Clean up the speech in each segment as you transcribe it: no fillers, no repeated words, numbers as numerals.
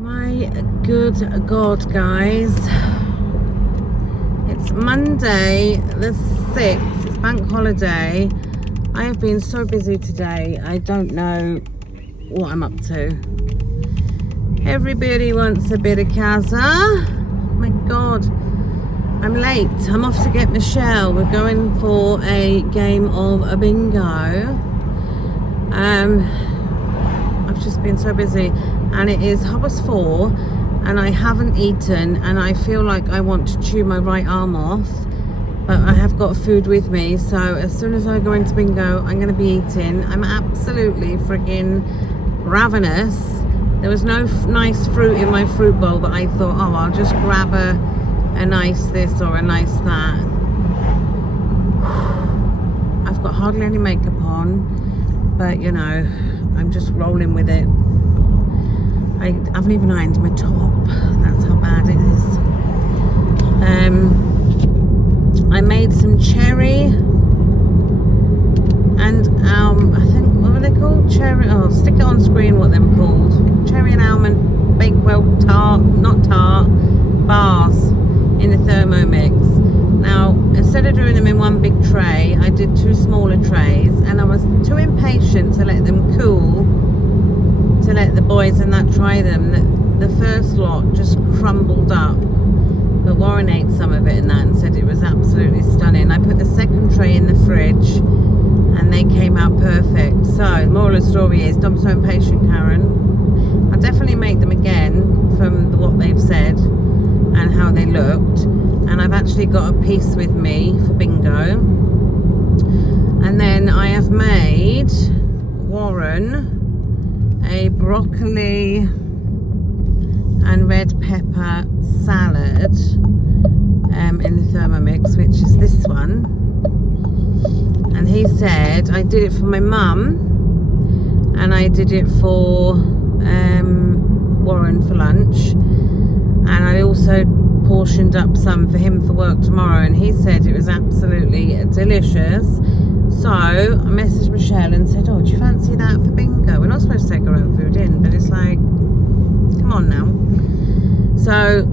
My good God, guys. It's Monday the 6th. It's bank holiday. I have been so busy today. I don't know what I'm up to. Everybody wants a bit of casa. Oh my God. I'm late. I'm off to get Michelle. We're going for a game of a bingo. I've just been so busy, and it is 4:30 and I haven't eaten, and I feel like I want to chew my right arm off, but I have got food with me, so as soon as I go into bingo I'm going to be eating. I'm absolutely friggin' ravenous. There was no nice fruit in my fruit bowl that I thought, oh, I'll just grab a nice this or a nice that. I've got hardly any makeup on, but you know, I'm just rolling with it. I haven't even ironed my top. That's how bad it is. I made some cherry and I think, what are they called? Cherry, oh, stick it on screen what they're called. Cherry and almond bakewell bars in the thermo mix. Now, instead of doing them in one big tray, I did two smaller trays, and I was too impatient to let them cool, to let the boys and that try them. The first lot just crumbled up, but Warren ate some of it and that and said it was absolutely stunning. I put the second tray in the fridge and they came out perfect. So, moral of the story is, don't be so impatient, Karen. I'll definitely make them again from what they've said and how they looked. And I've actually got a piece with me for bingo. And then I have made Warren a broccoli and red pepper salad in the Thermomix, which is this one. And he said, I did it for my mum and I did it for Warren for lunch, and I also portioned up some for him for work tomorrow, and he said it was absolutely delicious. So I messaged Michelle and said, oh, do you fancy that for bingo? We're not supposed to take our own food in, but it's like, come on now. So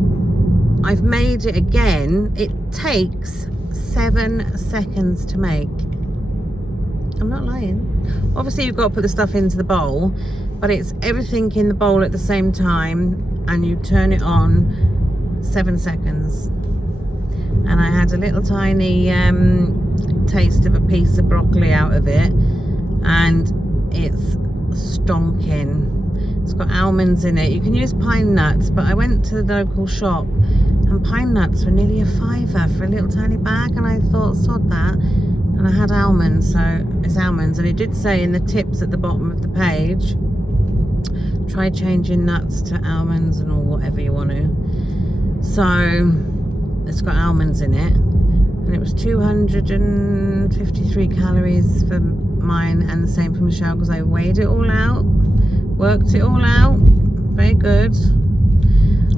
I've made it again. It takes 7 seconds to make. I'm not lying. Obviously you've got to put the stuff into the bowl, but it's everything in the bowl at the same time, and you turn it on 7 seconds. And I had a little tiny taste of a piece of broccoli out of it, and it's stonking. It's got almonds in it. You can use pine nuts, but I went to the local shop and pine nuts were nearly $5 for a little tiny bag, and I thought, sod that. And I had almonds, so it's almonds. And it did say in the tips at the bottom of the page, try changing nuts to almonds and or whatever you want to. So it's got almonds in it, and it was 253 calories for mine and the same for Michelle, because I weighed it all out, worked it all out. Very good.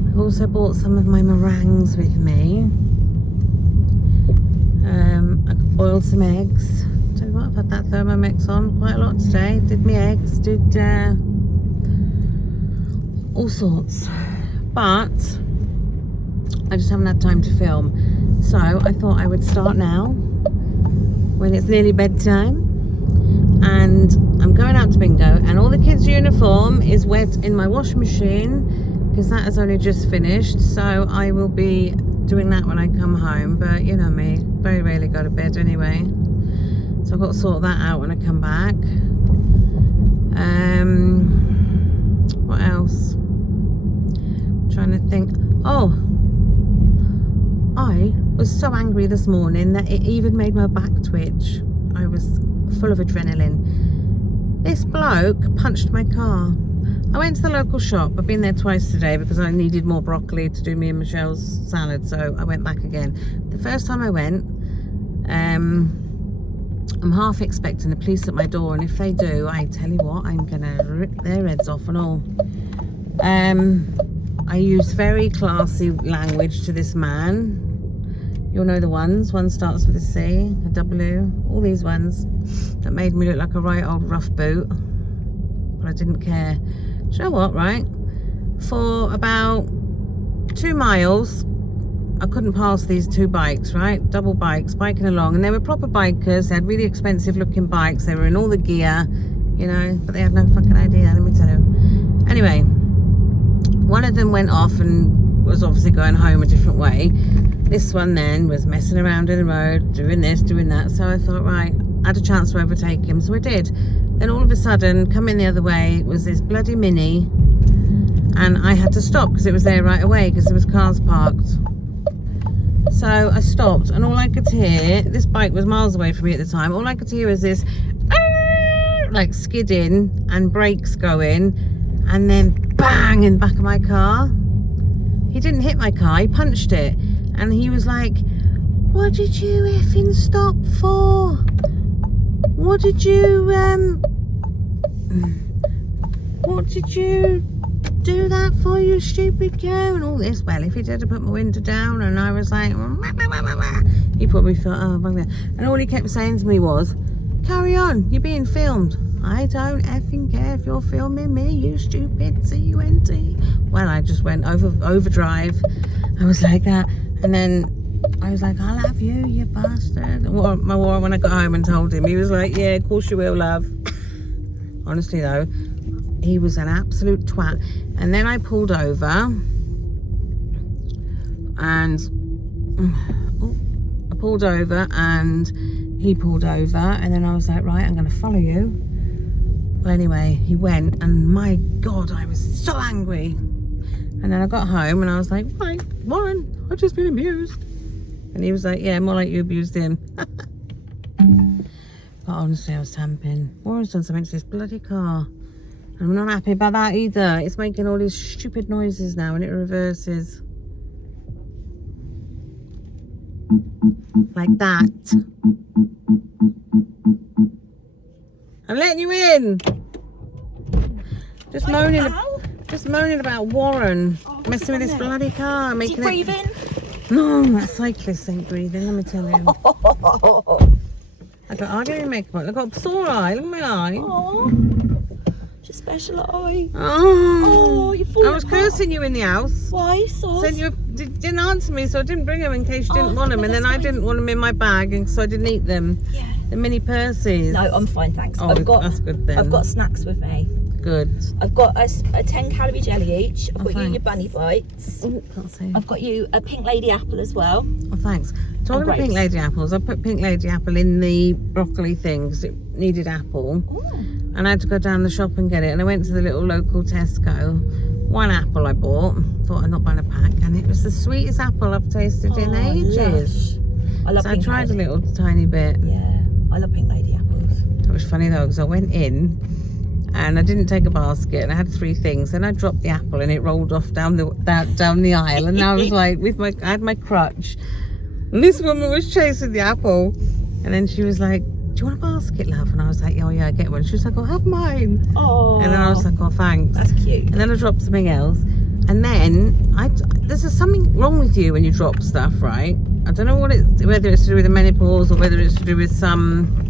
I've also bought some of my meringues with me. I boiled some eggs. Tell you what, I've had that Thermomix on quite a lot today. Did my eggs, did all sorts, but I just haven't had time to film. So I thought I would start now when it's nearly bedtime, and I'm going out to bingo, and all the kids' uniform is wet in my washing machine because that has only just finished, so I will be doing that when I come home. But you know me, very rarely go to bed anyway, so I've got to sort that out when I come back. What else? I'm trying to think. Oh, I was so angry this morning that it even made my back twitch. I was full of adrenaline. This bloke punched my car. I went to the local shop. I've been there twice today because I needed more broccoli to do me and Michelle's salad, so I went back again. The first time I went, I'm half expecting the police at my door, and if they do, I tell you what, I'm gonna rip their heads off and all. I used very classy language to this man. You'll know the ones. One starts with a C, a W, all these ones that made me look like a right old rough boot. But I didn't care. Do you know what, right? for about 2 miles. I couldn't pass these 2 bikes, right? Double bikes, biking along. And they were proper bikers. They had really expensive looking bikes. They were in all the gear, you know, but they had no fucking idea, let me tell you. Anyway, one of them went off and was obviously going home a different way. This one then was messing around in the road, doing this, doing that. So I thought, right, I had a chance to overtake him, so I did. Then all of a sudden, coming the other way was this bloody Mini, and I had to stop because it was there right away because there was cars parked. So I stopped, and all I could hear, this bike was miles away from me at the time, all I could hear was this like skidding and brakes going, and then bang in the back of my car. He didn't hit my car, he punched it. And he was like, what did you effing stop for? What did you do that for, you stupid cow? And all this. Well, if he did, I put my window down, and I was like, he probably thought, oh, bugger. And all he kept saying to me was, carry on, you're being filmed. I don't effing care if you're filming me, you stupid C-U-N-T. Well, I just went overdrive. I was like that. And then I was like, I'll have you, you bastard. When I got home and told him, he was like, yeah, of course you will, love. Honestly, though, he was an absolute twat. And then I pulled over. And I pulled over and he pulled over. And then I was like, right, I'm going to follow you. Well, anyway, he went. And my God, I was so angry. And then I got home and I was like, right, Warren, I've just been abused. And he was like, yeah, more like you abused him. But honestly, I was tamping. Warren's done something to this bloody car. And I'm not happy about that either. It's making all these stupid noises now and it reverses. Like that. I'm letting you in. Just moaning about Warren messing with this bloody car, making Is he breathing? No, that cyclist ain't breathing. Let me tell you. I got eye makeup on. I got a sore eye. Look at my eye. Oh, it's a special eye. Oh, you falling I was apart. cursing you in the house. Why, sauce? Said you didn't answer me, so I didn't bring them in case you didn't want them, no, and then that's I fine. didn't want them in my bag, and so I didn't eat them. Yeah. The mini purses. No, I'm fine, thanks. Oh, that's good then. I've got snacks with me. Good. I've got a 10-calorie jelly each. I've got you thanks. your bunny bites. Oh, can't say. I've got you a pink lady apple as well. Oh, thanks. Talking of pink grapes. lady apples, I put pink lady apple in the broccoli thing because it needed apple. Ooh. And I had to go down the shop and get it. And I went to the little local Tesco. 1 apple I bought. Thought I'd not buy a pack. And it was the sweetest apple I've tasted in ages. Lush. I love So I pink tried lady. a little tiny bit. Yeah, I love pink lady apples. It was funny though because I went in and I didn't take a basket and I had 3 things. Then I dropped the apple and it rolled off down the aisle. And I was like, I had my crutch. And this woman was chasing the apple. And then she was like, do you want a basket, love? And I was like, oh yeah, get one. She was like, oh, have mine. Oh. And then I was like, oh, thanks. That's cute. And then I dropped something else. And then there's something wrong with you when you drop stuff, right? I don't know whether it's to do with the menopause or whether it's to do with some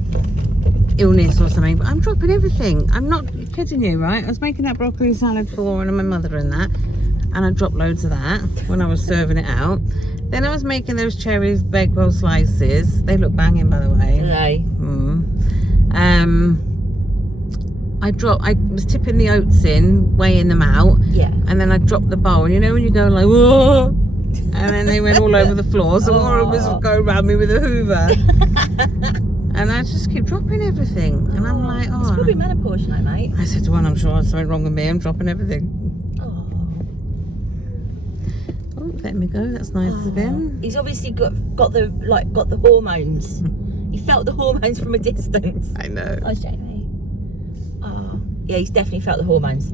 illness or something, but I'm dropping everything. I'm not kidding you, right? I was making that broccoli salad for Lauren and my mother and that, and I dropped loads of that when I was serving it out. Then I was making those cherry baked roll slices. They look banging, by the way. Do they? I was tipping the oats in, weighing them out. Yeah. And then I dropped the bowl. And you know when you go like, whoa, and then they went all over the floor. So Laura was going around me with a hoover. And I just keep dropping everything. And I'm like, oh. It's probably menopause, you know, mate. I said to one, I'm sure there's something wrong with me. I'm dropping everything. Oh, let me go. That's nice of him. He's obviously got the hormones. He felt the hormones from a distance. I know. Oh, Jamie. Oh, yeah, he's definitely felt the hormones.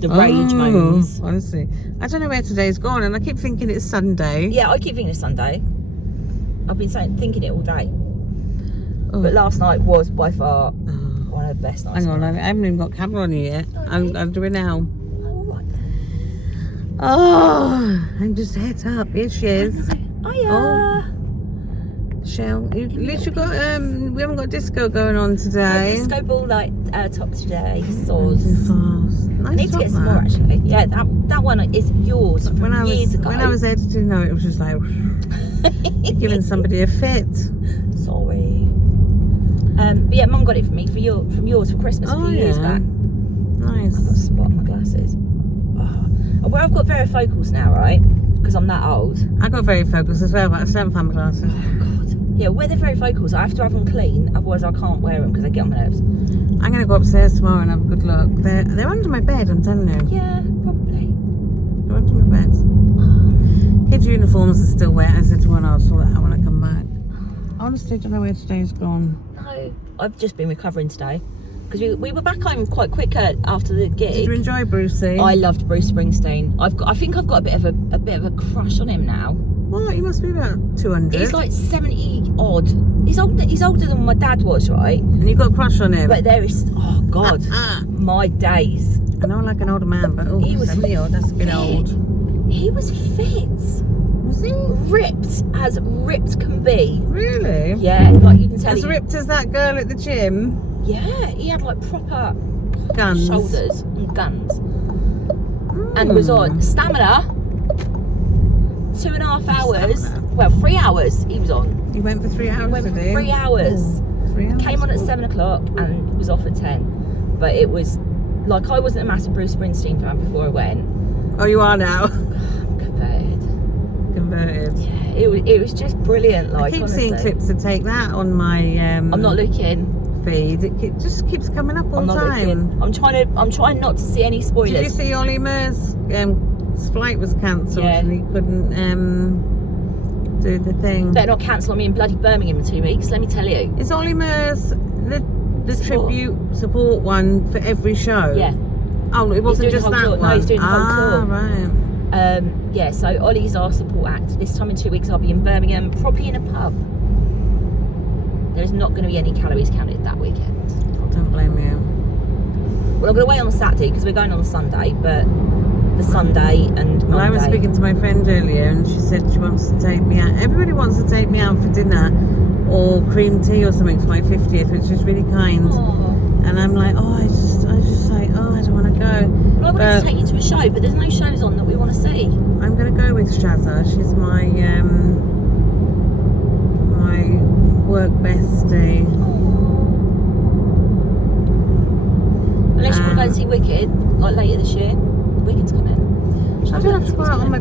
The rage moans. Honestly, I don't know where today's gone, and I keep thinking it's Sunday. Yeah, I keep thinking it's Sunday. I've been thinking it all day. Oh. But last night was by far one of the best nights. Hang on, I haven't even got camera on you yet. I'll do it now. Oh, right. Oh, I'm just head up. Here she is. Oh, yeah. Michelle. At least you got we haven't got disco going on today. Disco ball light top today. Soz. Nice I need to top, get some more man. actually. Yeah, that one is yours from years ago. When I was editing, no, it was just like giving somebody a fit. Sorry. But yeah, Mum got it for me from yours for Christmas a few years back. Nice. I've got a spot on my glasses. Oh. Well, I've got varifocals now, right? Because I'm that old. I got varifocals as well, but I still haven't found my glasses. Oh God. Yeah, where they're varifocals, I have to have them clean, otherwise I can't wear them because they get on my nerves. I'm gonna go upstairs tomorrow and have a good look. They're under my bed, I'm telling you. Yeah, probably. They're under my bed. Kids' uniforms are still wet. I said to one, I'll sort that out when I come back. I honestly don't know where today's gone. No, I've just been recovering today. Because we were back home quite quick after the gig. Did you enjoy Brucey? I loved Bruce Springsteen. I think I've got a bit of a crush on him now. What? He must be about 200. He's like 70 odd. He's older than my dad was, right? And you got a crush on him? But there is, oh God, my days. I know, like an older man, but He was 70 odd, that's a bit fit. old. He was fit. Was he? Ripped as ripped can be. Really? Yeah, like you can tell. As ripped as that girl at the gym? Yeah, he had like proper Guns. shoulders and guns. And was on stamina. 2.5 hours. Stamina. Well, 3 hours he was on. You went for 3 hours Went for today? 3 hours. 3 hours. Came on at 7 o'clock and was off at 10. But it was like I wasn't a massive Bruce Springsteen fan before I went. Oh, you are now? I'm converted. Converted. Yeah, it was just brilliant. Like I keep honestly. seeing clips of Take That on my I'm not looking. feed. It just keeps coming up all I'm the not time. looking. I'm trying not to see any spoilers. Did you see Ollie Murs' flight was cancelled and he couldn't do the thing? Better not cancel on me in bloody Birmingham in 2 weeks, let me tell you. Is Ollie Murs the Support. tribute support one for every show? Yeah. Oh, it wasn't doing just the whole that tour. one? No, he's doing the whole tour. Right. Yeah, so Ollie's our support act. This time in 2 weeks I'll be in Birmingham, probably in a pub. There is not going to be any calories counted that weekend. Don't blame you. Well, I'm going to wait on the Saturday because we're going on the Sunday, but the Sunday and Monday. Well, I was speaking to my friend earlier and she said she wants to take me out. Everybody wants to take me out for dinner or cream tea or something for my 50th, which is really kind. Oh. And I'm like, I just like, I don't want to go. Well, I wanted to take you to a show, but there's no shows on that we want to see. I'm going to go with Shazza. She's my my work bestie. Unless you want to go and see Wicked, like later this year. Wicked's coming. I don't have to go out on my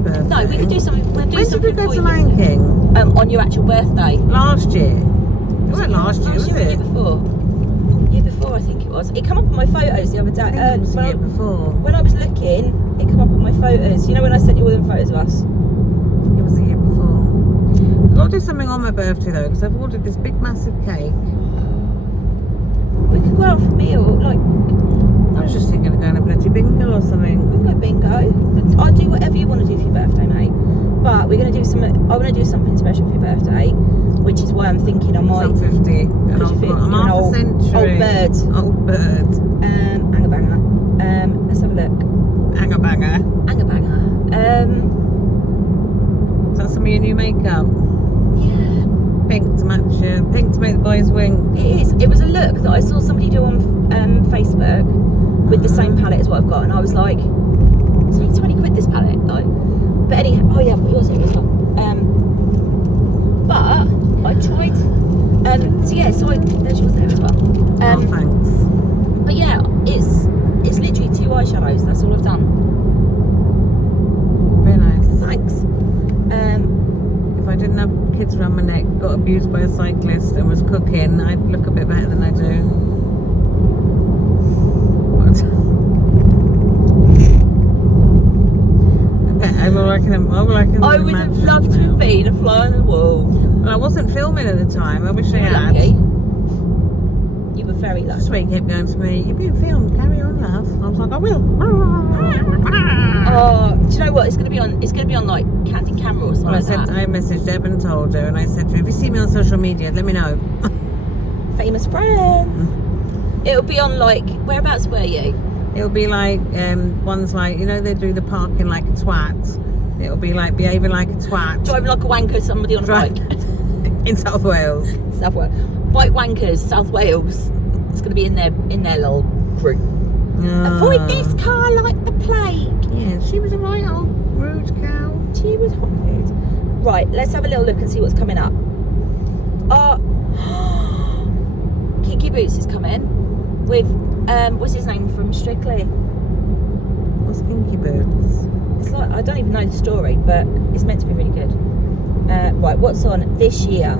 birthday. No, we could do something. We'll do When did something we go for to you. Lion King? On your actual birthday. Last year. It wasn't last year, was Year it? before. Year before, I think it was. It came up on my photos the other day. I think it was the year before. When I was looking, it came up on my photos. You know when I sent you all them photos of us? It was the year before. I'll do something on my birthday though, because I've ordered this big massive cake. We could go out for a meal, like. I was just thinking of going to bloody bingo or something. We can go bingo. But I'll do whatever you want to do for your birthday, mate. But we're going to do something. I want to do something special for your birthday, which is why I'm thinking I might. I'm 50. I'm half a century. Old bird. Old bird. Anger banger. Let's have a look. Anger banger. Anger banger. Is that some of your new makeup? Yeah. Pink to match you. Pink to make the boys wink. It is. It was a look that I saw somebody do on Facebook with the same palette as what I've got, and I was like, it's only 20 quid this palette. Like, but anyhow, oh yeah, I've got yours here as well. But I tried. So yeah, so there's yours there as well. Oh, thanks. But yeah, it's literally 2 eyeshadows. That's all I've done. Very nice. Thanks. If I didn't have kids around my neck, got abused by a cyclist and was cooking, I'd look a bit better than I do. What? I would have loved to have been a fly on the wall. Well, I wasn't filming at the time. I wish I had. Lucky. You were very lucky. Just where he kept going to me, you're being filmed, carry on, love. I was like, I will. Oh, do you know what? It's gonna be on like Candid Camera or something Well, like that. I messaged Deb and told her, and I said to her, if you see me on social media, let me know. Famous friends. It'll be on like, whereabouts were you? It'll be like ones like, you know, they do the parking like a twat. It'll be like behaving like a twat. Driving like a wanker, somebody on a bike. In South Wales. South Wales. Bike wankers, South Wales. It's going to be in their little group. Avoid this car like the plague. Yeah, she was a right old rude cow. She was horrid. Right, let's have a little look and see what's coming up. Kinky Boots is coming with what's his name from Strictly? What's Kinky Boots? It's like, I don't even know the story, but it's meant to be really good. Right, what's on this year?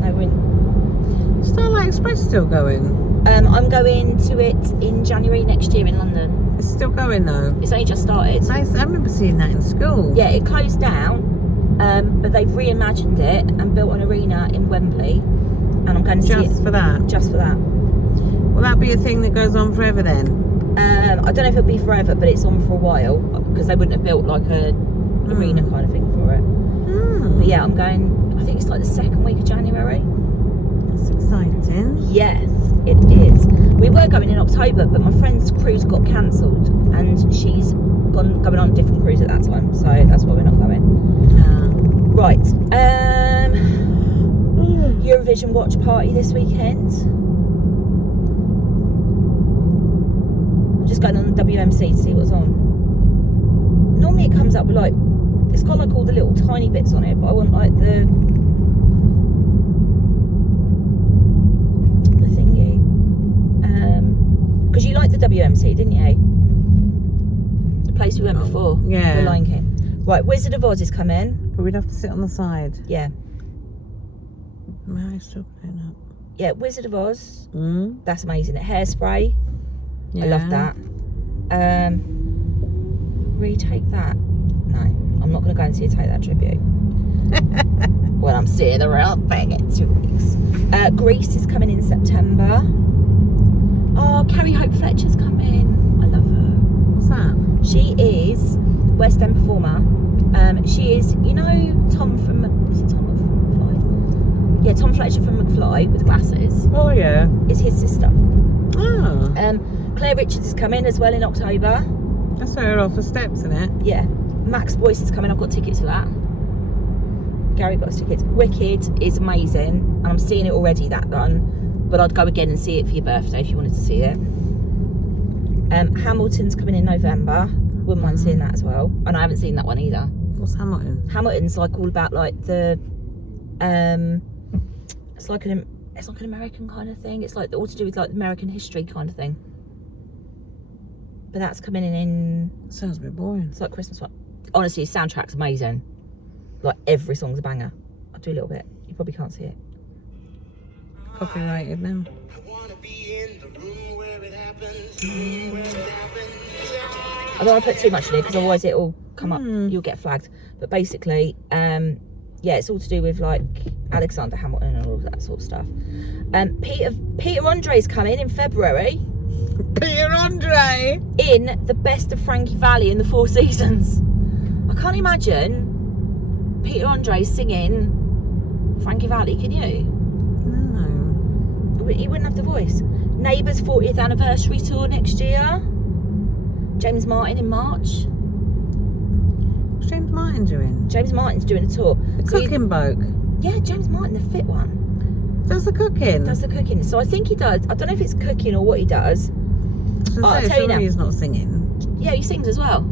No, we're in. Starlight Express still going? I'm going to it in January next year in London. It's still going though. It's only just started. I remember seeing that in school. Yeah, it closed down, but they've reimagined it and built an arena in Wembley, and I'm going to see it Just for that? just for that. Will that be a thing that goes on forever then? I don't know if it'll be forever, but it's on for a while because they wouldn't have built like a arena kind of thing for it. But yeah, I'm going. I think it's like the second week of January. That's exciting. Yes, it is. We were going in October, but my friend's cruise got cancelled, and she's going on a different cruise at that time, so that's why we're not going. Right. Eurovision watch party this weekend. I'm just going on the WMC to see what's on. Normally it comes up with like, it's got like all the little tiny bits on it, but I want like the thingy. Because you liked the WMC, didn't you? The place we went before. Yeah. For Lion King. Right, Wizard of Oz is coming. But we'd have to sit on the side. Yeah. No, still playing up. Yeah, Wizard of Oz. That's amazing. Hairspray. Yeah. I love that. Retake That. No, I'm not going to go and see a Take That tribute. Well, I'm seeing the real thing in 2 weeks. Grease is coming in September. Oh, Carrie Hope Fletcher's coming. I love her. What's that? She is West End performer. She is, you know, Tom from, is it Tom from McFly? Yeah, Tom Fletcher from McFly with glasses. Oh yeah. Is his sister. Oh. Claire Richards is coming as well in October. That's her off the steps, isn't it? Yeah. Max Boyce is coming. I've got tickets for that. Gary got us tickets. Wicked is amazing, and I'm seeing it already, that run. But I'd go again and see it for your birthday if you wanted to see it. Hamilton's coming in November. Wouldn't mind seeing that as well. And I haven't seen that one either. What's Hamilton? Hamilton's like all about like the it's like an American kind of thing. It's like all to do with like American history kind of thing. But that's coming in. Sounds a bit boring. It's like Christmas one. Honestly, soundtrack's amazing. Like every song's a banger. I'll do a little bit. You probably can't see it. Copyrighted now. I wanna be in the room where it happens, I don't want to put too much in it because otherwise it'll come up. You'll get flagged. But basically, yeah, it's all to do with like Alexander Hamilton and all that sort of stuff. Peter Andre's coming in February. Peter Andre! In the best of Frankie Valli in the Four Seasons. I can't imagine Peter Andre singing Frankie Valli, can you? No. He wouldn't have the voice. Neighbours 40th anniversary tour next year. James Martin in March. What's James Martin doing? James Martin's doing a tour. The So cooking bloke. yeah, James Martin, the fit one. Does the cooking? Does the cooking. So I think he does. I don't know if it's cooking or what he does. I'll tell you now. He's not singing. Yeah, he sings as well.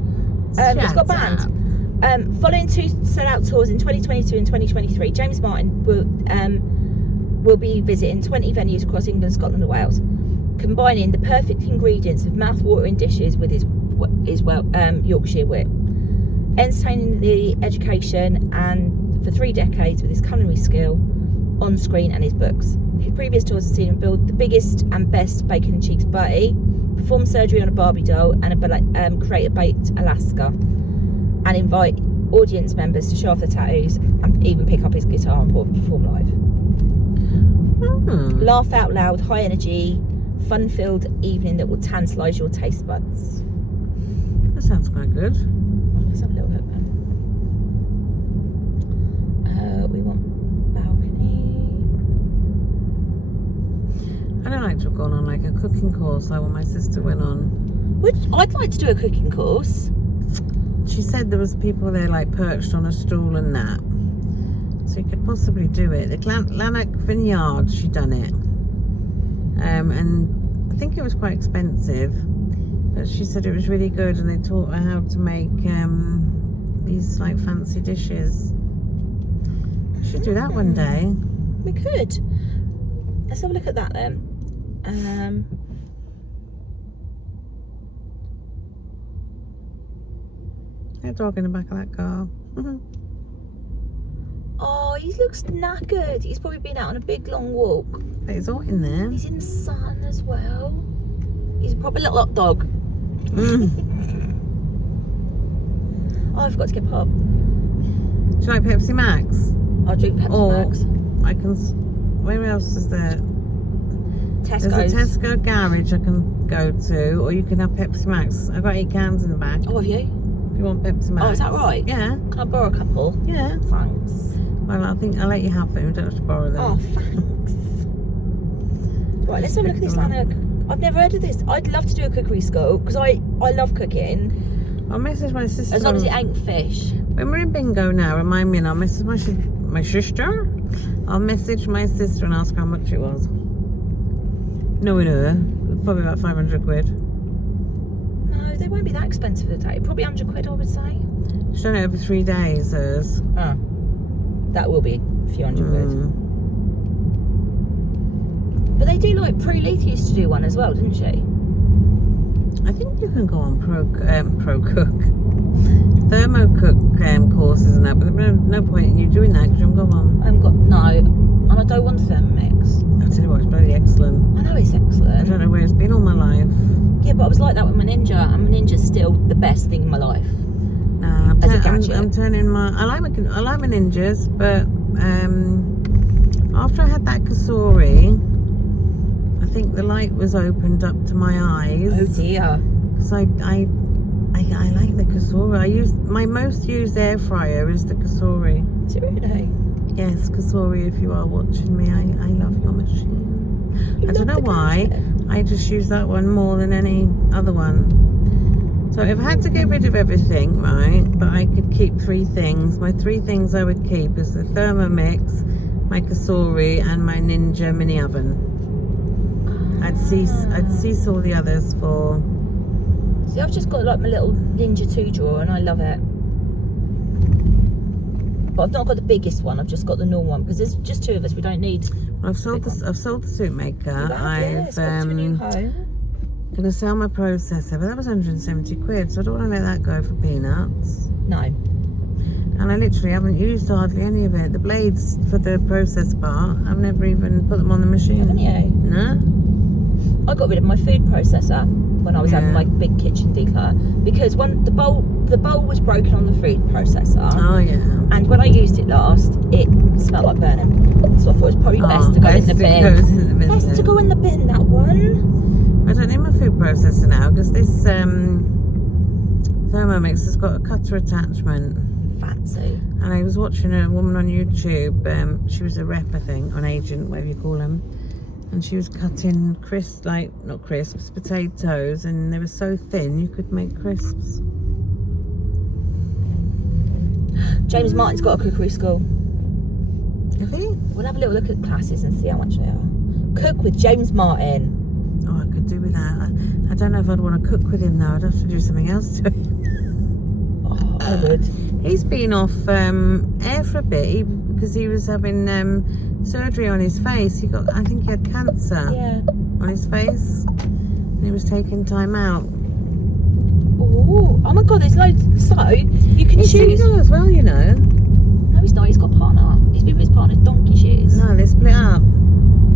He's got a band. Following two sellout tours in 2022 and 2023, James Martin will be visiting 20 venues across England, Scotland and Wales, combining the perfect ingredients of mouth-watering dishes with his Yorkshire wit, entertaining the education and for 3 decades with his culinary skill on screen and his books. His previous tours have seen him build the biggest and best bacon and cheese butty, perform surgery on a Barbie doll and create a baked Alaska, and invite audience members to show off their tattoos and even pick up his guitar and perform live. Laugh out loud, high energy, fun-filled evening that will tantalise your taste buds. That sounds quite good. Let's have a little look then. We want balcony. I don't like to have gone on like a cooking course like what my sister went on. I'd like to do a cooking course. She said there was people there like perched on a stool and that. So you could possibly do it. The Lanark Vineyard, she done it. And I think it was quite expensive. But she said it was really good, and they taught her how to make these like fancy dishes. We should do that one day. We could. Let's have a look at that then. That dog in the back of that car. Oh, he looks knackered. He's probably been out on a big long walk. But it's hot in there. He's in the sun as well. He's a proper little hot dog. Oh, I forgot to get pop. Do you like Pepsi Max? I'll drink Pepsi Max. I can. Where else is there? Tesco's. There's a Tesco garage I can go to, or you can have Pepsi Max. I've got 8 cans in the back. Oh, have you? If you want Pepsi Max. Oh, is that right? Yeah. Can I borrow a couple? Yeah. Thanks. Well, I think I'll let you have them. You don't have to borrow them. Oh, thanks. Right, let's have a look at this Lanark. I've never heard of this. I'd love to do a cookery school because I love cooking. I'll message my sister. As long as it ain't fish. When we're in bingo now, remind me, and I'll message my sister. I'll message my sister and ask how much it was. No, probably about 500 quid. No, they won't be that expensive for the day. Probably 100 quid, I would say. She's done it over 3 days, hers. Oh, that will be a few hundred quid. But they do, like, Prue Leith used to do one as well, didn't she? I think you can go on thermo cook courses and that, but there's no point in you doing that because you haven't got one. I haven't got, no, and I don't want the Thermomix. I'll tell you what, it's bloody excellent. I know it's I excellent. don't know where it's been all my life. Yeah, but I was like that with my Ninja, and my Ninja's still the best thing in my life. Nah, As a gadget. I'm turning my. I like my ninjas, but after I had that kasori, I think the light was opened up to my eyes. Oh dear. Because I like the kasori. My most used air fryer is the kasori. Is it really? Yes, kasori. If you are watching me, I love your machine. I don't know why. I just use that one more than any other one. So if I had to get rid of everything, right, but I could keep 3 things. My 3 things I would keep is the Thermomix, my kasori, and my Ninja mini oven. I'd cease all the others for. See, I've just got like my little Ninja 2 drawer, and I love it. But I've not got the biggest one. I've just got the normal one because there's just 2 of us. We don't need. I've sold the soup maker. It's got to a new home. Gonna sell my processor, but that was 170 quid, so I don't want to let that go for peanuts. No. And I literally haven't used hardly any of it. The blades for the process part, I've never even put them on the machine. Haven't you? No. I got rid of my food processor when I was having my big kitchen declutter because the bowl was broken on the food processor. Oh yeah. And when I used it last, it smelled like burning. So I thought it was probably best to go in the bin. Best to go in the bin, that one. I don't need my food processor now because this Thermomix has got a cutter attachment. Fancy. And I was watching a woman on YouTube. She was a rep, I think, an agent, whatever you call them. And she was cutting not crisps, potatoes, and they were so thin you could make crisps. James Martin's got a cookery school. Have he? We'll have a little look at classes and see how much they are. Cook with James Martin. Oh, I could do with that. I don't know if I'd want to cook with him though. I'd have to do something else to him. Oh, I would. He's been off air for a bit because he was having surgery on his face. I think he had cancer on his face. And he was taking time out. Oh my god, there's loads. So, you can He's choose. single as well, you know. No, he's not. He's got a partner. He's been with his partner donkey's years. No, they split up.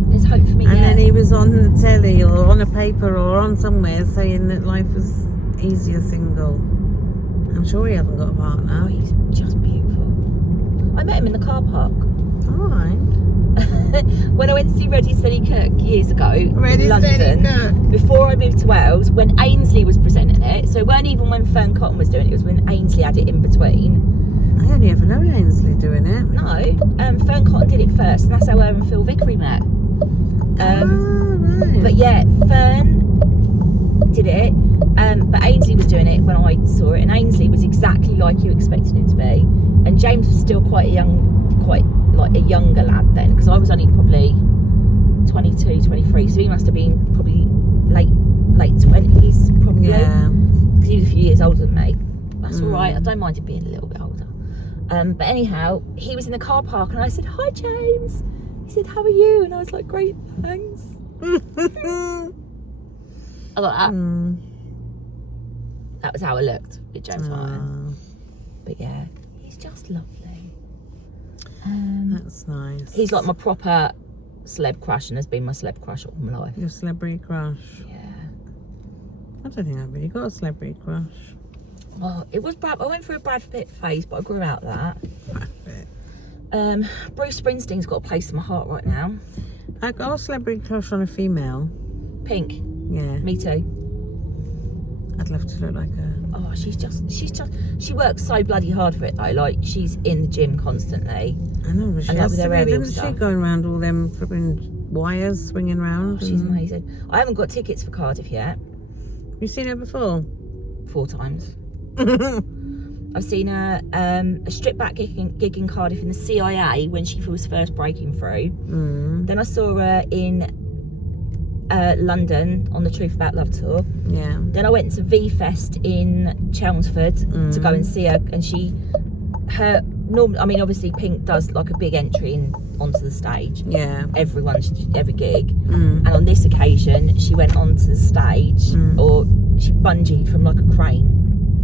There's hope for me. And then he was on the telly or on a paper or on somewhere saying that life was easier single. I'm sure he hasn't got a partner. Oh, he's just beautiful. I met him in the car park. Alright. When I went to see Ready Steady Cook years ago in Ready London, Steady Cook. before I moved to Wales, when Ainsley was presenting it, so it weren't even when Fern Cotton was doing it, it was when Ainsley had it in between. I only ever know Ainsley doing it. No, Fern Cotton did it first, and that's how her and Phil Vickery met. Right. But yeah, Fern did it, but Ainsley was doing it when I saw it, and Ainsley was exactly like you expected him to be, and James was still quite a young quite like a younger lad then, because I was only probably 22, 23, so he must have been probably late 20s, probably. Yeah. Because he was a few years older than me. That's all right. I don't mind him being a little bit older. But anyhow, he was in the car park, and I said, "Hi, James." He said, "How are you?" And I was like, "Great, thanks." I got that. That was how I looked with James Martin. But yeah, he's just lovely. That's nice. He's like my proper celeb crush, and has been my celeb crush all my life. Your celebrity crush. Yeah. I don't think I've really got a celebrity crush. Well, it was Brad. I went through a Brad Pitt phase, but I grew out of that. Brad Pitt. Bruce Springsteen's got a place in my heart right now. I got a celebrity crush on a female. Pink. Yeah. Me too. I'd love to look like her. Oh, she works so bloody hard for it though. Like, she's in the gym constantly. I know, but she And has with to her be, aerial doesn't she, stuff. going around all them flipping wires swinging round? She's amazing. I haven't got tickets for Cardiff yet. You seen her before? 4 times. I've seen her a stripped back gig in Cardiff in the CIA when she was first breaking through. Then I saw her in London on the Truth About Love tour. Yeah. Then I went to V Fest in Chelmsford to go and see her, and I mean, obviously Pink does like a big entry onto the stage. Yeah. Every gig. And on this occasion, she went onto the stage, or she bungeed from like a crane.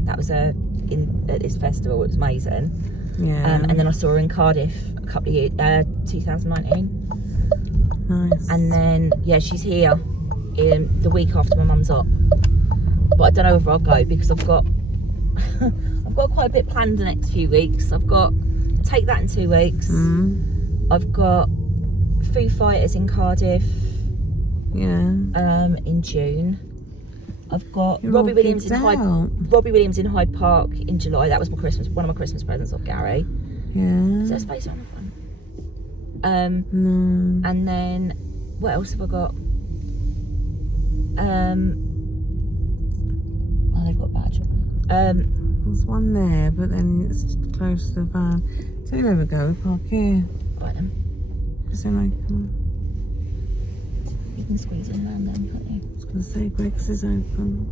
That was her at this festival. It was amazing. Yeah. And then I saw her in Cardiff a couple of years, 2019. Nice. And then she's here in the week after my mum's up. But I don't know if I'll go because I've got quite a bit planned the next few weeks. I've got Take That in 2 weeks. I've got Foo Fighters in Cardiff. Yeah. In June. I've got You're Robbie all Williams geeked in Hyde Park in July. That was one of my Christmas presents off Gary. Yeah. Is there space on the front? No. And then what else have I got? Oh, they've got a badge. There's one there, but then it's close to the van. So you never go, we park here. Right then. Is there like, You can squeeze in around them, can't you? I was going to say Greg's is open.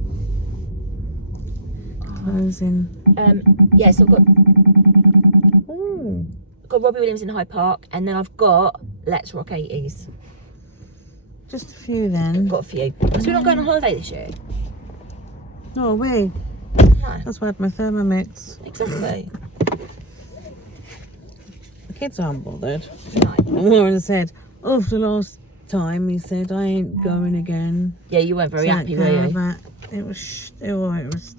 Closing. So I've got Robbie Williams in Hyde Park, and then I've got Let's Rock 80s. Just a few then. Got a few. So we're not going on holiday this year? No way. No. That's why I had my Thermomix. Exactly. The kids aren't bothered. No. Lauren said, after last time, he said, I ain't going again. Yeah, you weren't very happy, were you? It was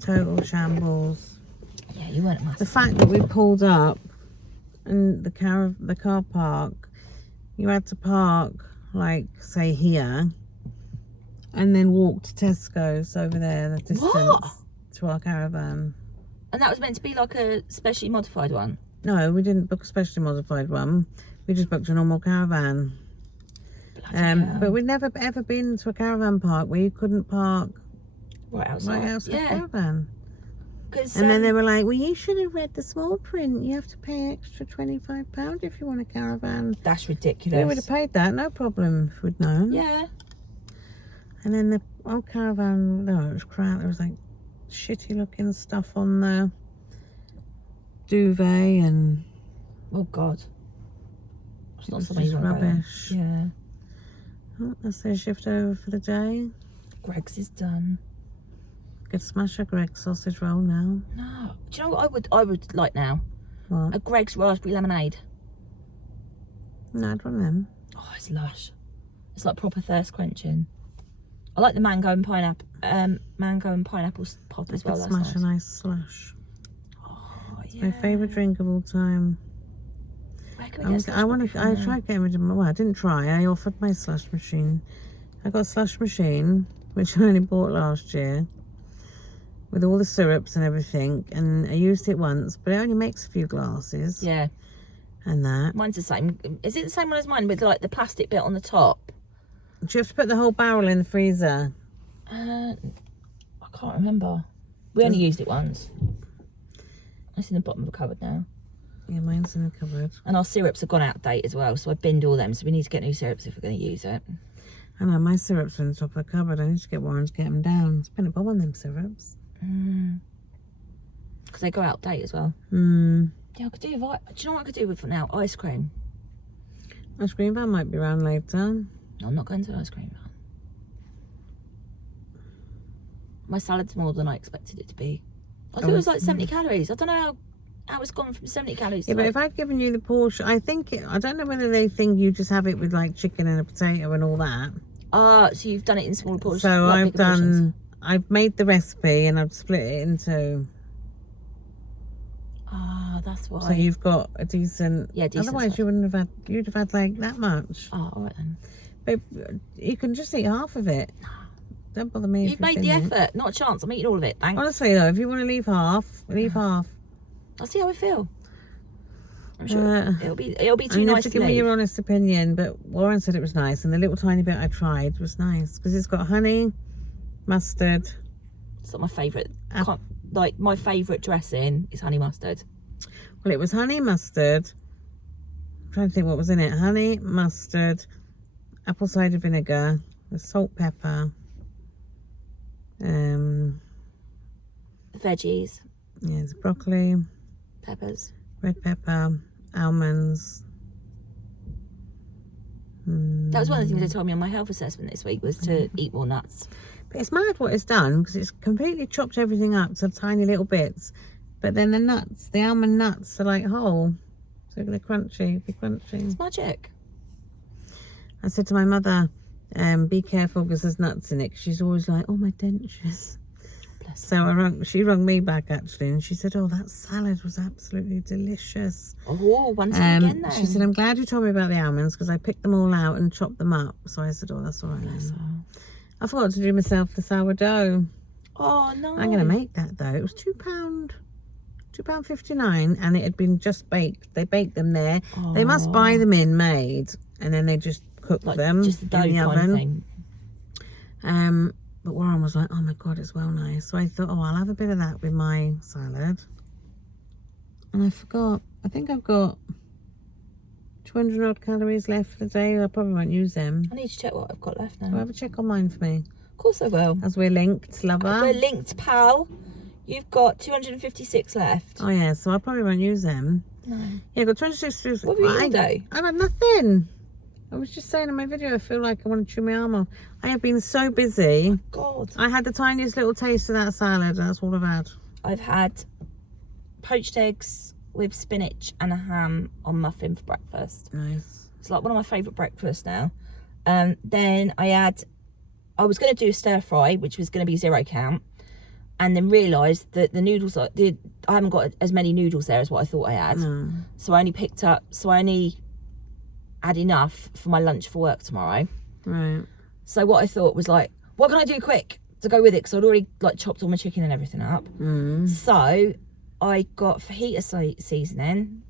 total shambles. Yeah, you weren't massive. The fact that we pulled up and the car park, you had to park like say here and then walk to Tesco's over there, the distance to our caravan. And that was meant to be like a specially modified one? No, we didn't book a specially modified one. We just booked a normal caravan. But we'd never ever been to a caravan park where you couldn't park right outside the caravan. And then they were like, well, you should have read the small print. You have to pay extra £25 if you want a caravan. That's ridiculous. We would have paid that, no problem, if we'd known. Yeah. And then the old caravan, no, it was crap. There was like shitty looking stuff on the duvet and... Oh, God. It's not It's something you just want to go there. rubbish. Yeah. Oh, that's their shift over for the day. Greg's is done. Could smash a Greg sausage roll now. No. Do you know what I would like now? What? A Greg's raspberry lemonade. No, I'd want them. Oh, it's lush. It's like proper thirst quenching. I like the mango and pineapple pop as well. Could That's smash nice. a nice slush. Oh, It's yeah. my favourite drink of all time. Where can we get a slush puppy from I now? tried getting rid of my, well, I didn't try. I offered my slush machine. I got a slush machine, which I only bought last year, with all the syrups and everything, and I used it once, but it only makes a few glasses. Yeah. And that. Mine's the same. Is it the same one as mine with like the plastic bit on the top? Do you have to put the whole barrel in the freezer? I can't remember. We only used it once. It's in the bottom of the cupboard now. Yeah, mine's in the cupboard. And our syrups have gone out of date as well, so I binned all them. So we need to get new syrups if we're going to use it. I know, my syrups are in the top of the cupboard. I need to get Warren to get them down. Spend a bob on them syrups. Because they go out of date as well. Yeah, I could do with, do you know what I could do with now? Ice cream. Ice cream van might be around later. No, I'm not going to ice cream van. My salad's more than I expected it to be. I thought it was like 70 calories. I don't know how it's gone from 70 calories Yeah, to but like... if I'd given you the portion, I don't know whether they think you just have it with like chicken and a potato and all that. So you've done it in smaller portions. So like I've made the recipe and I've split it into. That's why. So you've got a decent. Yeah, decent. Otherwise, you'd have had like that much. Oh, all right then. But you can just eat half of it. Don't bother me. You've made the effort. Not a chance. I'm eating all of it. Thanks. Honestly though, if you want to leave half, leave half. I'll see how I feel. I'm sure it'll be too nice to to give me your honest opinion, but Warren said it was nice, and the little tiny bit I tried was nice because it's got honey, mustard. It's not my favourite. Like my favourite dressing is honey mustard. Well, it was honey mustard. I'm trying to think what was in it. Honey, mustard, apple cider vinegar, the salt, pepper, veggies. Yeah, there's broccoli, Peppers. red pepper, almonds. That was one of the things they told me on my health assessment this week was to eat more nuts. But it's mad what it's done because it's completely chopped everything up to tiny little bits. But then the nuts, the almond nuts are like whole. So they're crunchy, be crunchy. It's magic. I said to my mother, be careful because there's nuts in it. 'Cause she's always like, oh, my dentures. Bless So she rang me back actually and she said, oh, that salad was absolutely delicious. Oh, once again then. She said, I'm glad you told me about the almonds because I picked them all out and chopped them up. So I said, oh, that's all right. I forgot to do myself the sourdough. Oh, no. I'm going to make that though. It was £2.59 and it had been just baked. They baked them there. Oh. They must buy them in made and then they just cook like them just the dough in the kind oven. of thing. But Warren was like, oh my God, it's well nice. So I thought, oh, I'll have a bit of that with my salad. And I forgot. I think I've got 200 odd calories left for the day. I probably won't use them. I need to check what I've got left now. So have a check on mine for me. Of course I will. As we're linked, lover. We're linked, pal. You've got 256 left. Oh yeah, so I probably won't use them. No. Yeah, I got 26. What have you eaten all day? I've had nothing. I was just saying in my video, I feel like I want to chew my arm off. I have been so busy. God. I had the tiniest little taste of that salad. That's all I've had. I've had poached eggs with spinach and a ham on muffin for breakfast. Nice. It's like one of my favourite breakfasts now. Then I was going to do a stir fry, which was going to be 0 count. And then realised that the noodles, I haven't got as many noodles there as what I thought I had. No. So I only had enough for my lunch for work tomorrow. Right. So what I thought was like, what can I do quick to go with it? Because I'd already like chopped all my chicken and everything up. So I got fajita seasoning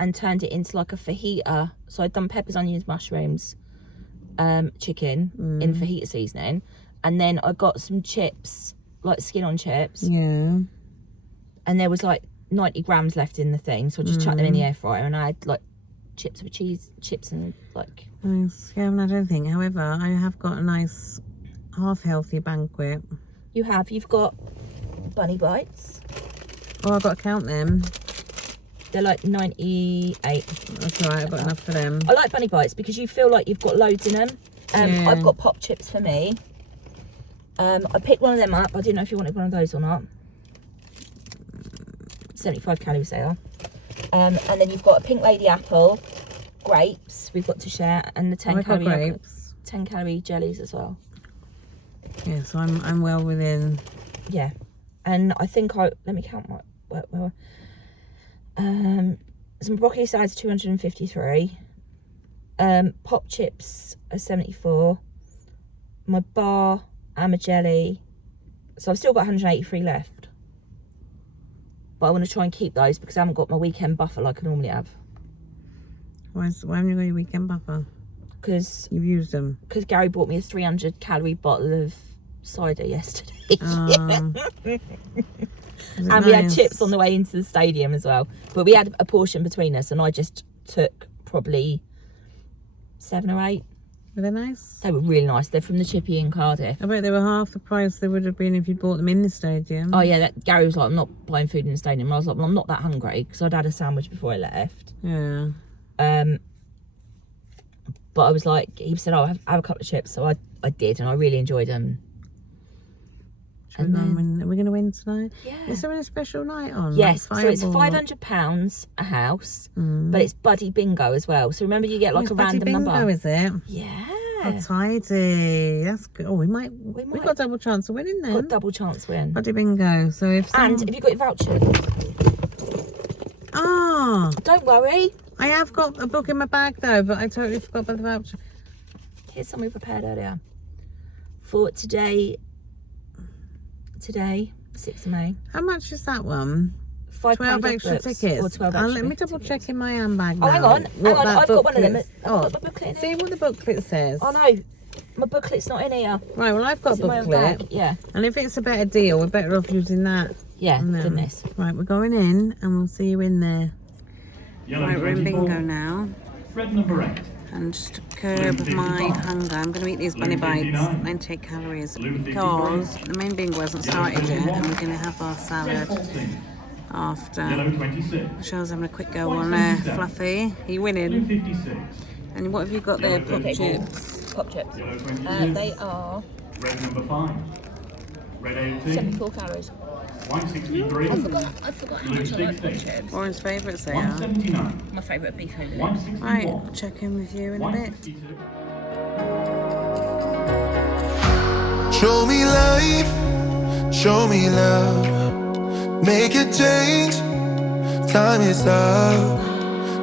and turned it into like a fajita. So I'd done peppers, onions, mushrooms, chicken in fajita seasoning. And then I got some chips, like skin on chips. Yeah. And there was like 90 grams left in the thing. So I just chucked them in the air fryer and I had like chips with cheese, chips and like... Nice. Yeah, I haven't had anything. However, I have got a nice half-healthy banquet. You've got bunny bites. Oh, I've got to count them. They're like 98. That's all right, I've got enough for them. I like bunny bites because you feel like you've got loads in them. Yeah. I've got pop chips for me. I picked one of them up. I didn't know if you wanted one of those or not. 75 calories they are. And then you've got a pink lady apple, grapes we've got to share, and the 10 calorie jellies as well. Yeah, so I'm well within. Yeah, and I think let me count my some broccoli salads 253, pop chips are 74, my bar and my jelly, so I've still got 183 left. But I want to try and keep those because I haven't got my weekend buffer like I normally have. Why haven't you got your weekend buffer? Because you've used them. Because Gary bought me a 300 calorie bottle of cider yesterday. Was it And we had nice? chips on the way into the stadium as well. But we had a portion between us, and I just took probably 7 or 8. Were they nice? They were really nice. They're from the Chippy in Cardiff. I bet they were half the price they would have been if you bought them in the stadium. Oh yeah, Gary was like, I'm not buying food in the stadium. And I was like, well, I'm not that hungry because I'd had a sandwich before I left. Yeah. But I was like, he said, oh, have a couple of chips. So I did, and I really enjoyed them. Are we going to win tonight? Yeah. Is there a special night on? Yes, like so it's Fireball? £500 a house, but it's buddy bingo as well. So remember, you get like It's a Buddy random bingo, number. is it? Yeah. Oh, tidy. That's good. Oh, we might. We We've got a double chance of winning then. Got double chance win. Buddy bingo. So if And if you've got your voucher, don't worry. I have got a book in my bag though, but I totally forgot about the voucher. Here's some we prepared earlier for today, 6th of May. How much is that one? £5 12 off extra books, tickets. or 12 Let extra me double tickets. check in my handbag. Oh, hang now on. what that I've got one of them. booklet's- I've got my booklet in see here. what the booklet says. Oh no, my booklet's not in here. Right, well I've got It's a in my own booklet. bag. Yeah. And if it's a better deal, we're better off using that. Yeah, And then- goodness. Right, we're going in and we'll see you in there. Yellow Right, we're in 24, bingo now. red number 8, And just to curb my hunger, I'm going to eat these bunny Blue bites, 59. 98 calories, Blue because the main bingo hasn't started yet, and we're going to have our red salad 14, after. yellow 26, Michelle's having a quick go White on 77. Fluffy. Are you blue winning? 56, And what have you got there? Yellow Pop 34, chips. Pop chips. yellow 26, They are red number 5, red 18, 74 calories. white 63, I forgot how blue much I like pop 16, chips. Warren's favourites they are. 179, My favourite beef only. 161, Right, I'll check in with you in a bit. 162. Show me life, show me love, make a change, time is up.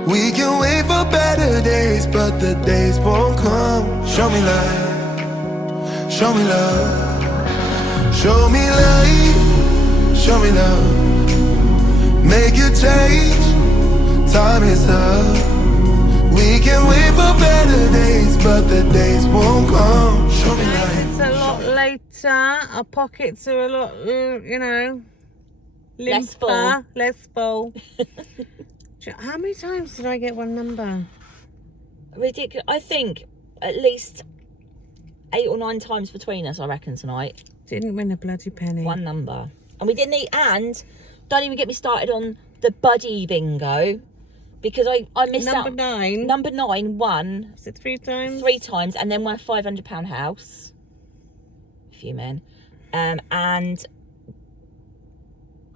We can wait for better days, but the days won't come. Show me life, show me love, show me life, show me love, make a change, time is up. We can wait for better days, but the days won't come. Show me life. It's a lot later. Our pockets are a lot, Less full. limper, less full. How many times did I get one number? Ridiculous. I think at least 8 or 9 times between us, I reckon, tonight. Didn't win a bloody penny. One number. And we didn't eat, and don't even get me started on the buddy bingo, because I missed Number out. 9. Number 9 won Was it 3 times? 3 times, and then won a £500 house. A few men. And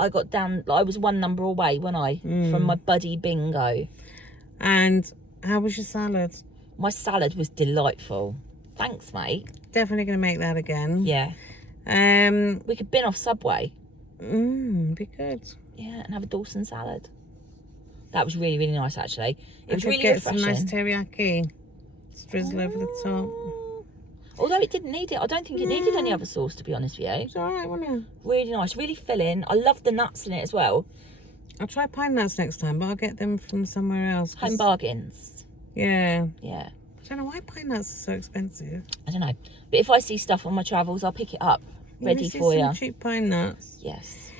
I got down, I was 1 number away, wasn't I, from my buddy bingo. And how was your salad? My salad was delightful. Thanks, mate. Definitely going to make that again. Yeah. We could bin off Subway. Be good. Yeah, and have a Dawson salad. That was really, really nice, actually. It I was could really get refreshing. some nice teriyaki. Drizzle over the top. Although it didn't need it. I don't think it needed any other sauce, to be honest with you. It's alright, wasn't it? Really nice, really filling. I love the nuts in it as well. I'll try pine nuts next time, but I'll get them from somewhere else. 'cause- Home bargains. Yeah. Yeah. I don't know why pine nuts are so expensive. I don't know. But if I see stuff on my travels, I'll pick it up. Ready Let me see for some you. cheap pine nuts. Yes.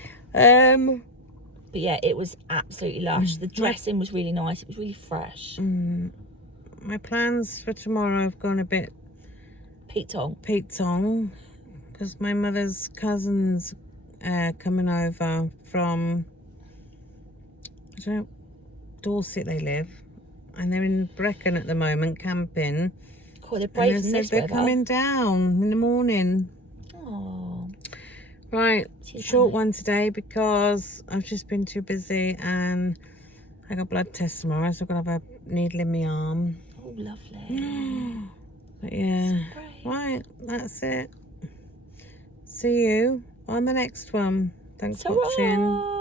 But yeah, it was absolutely lush. The dressing was really nice. It was really fresh. My plans for tomorrow have gone a bit Pete Tong. Tong because my mother's cousin's coming over from, I don't know, Dorset they live, and they're in Brecon at the moment camping. Cool, they're And brave they in said this they're weather. coming down in the morning. Oh. Right, See you short later. one today because I've just been too busy and I got blood tests tomorrow, so I've got to have a needle in my arm. Oh, lovely. But yeah, Great. right, that's it. See you on the next one. Thanks for watching. Ta-ra!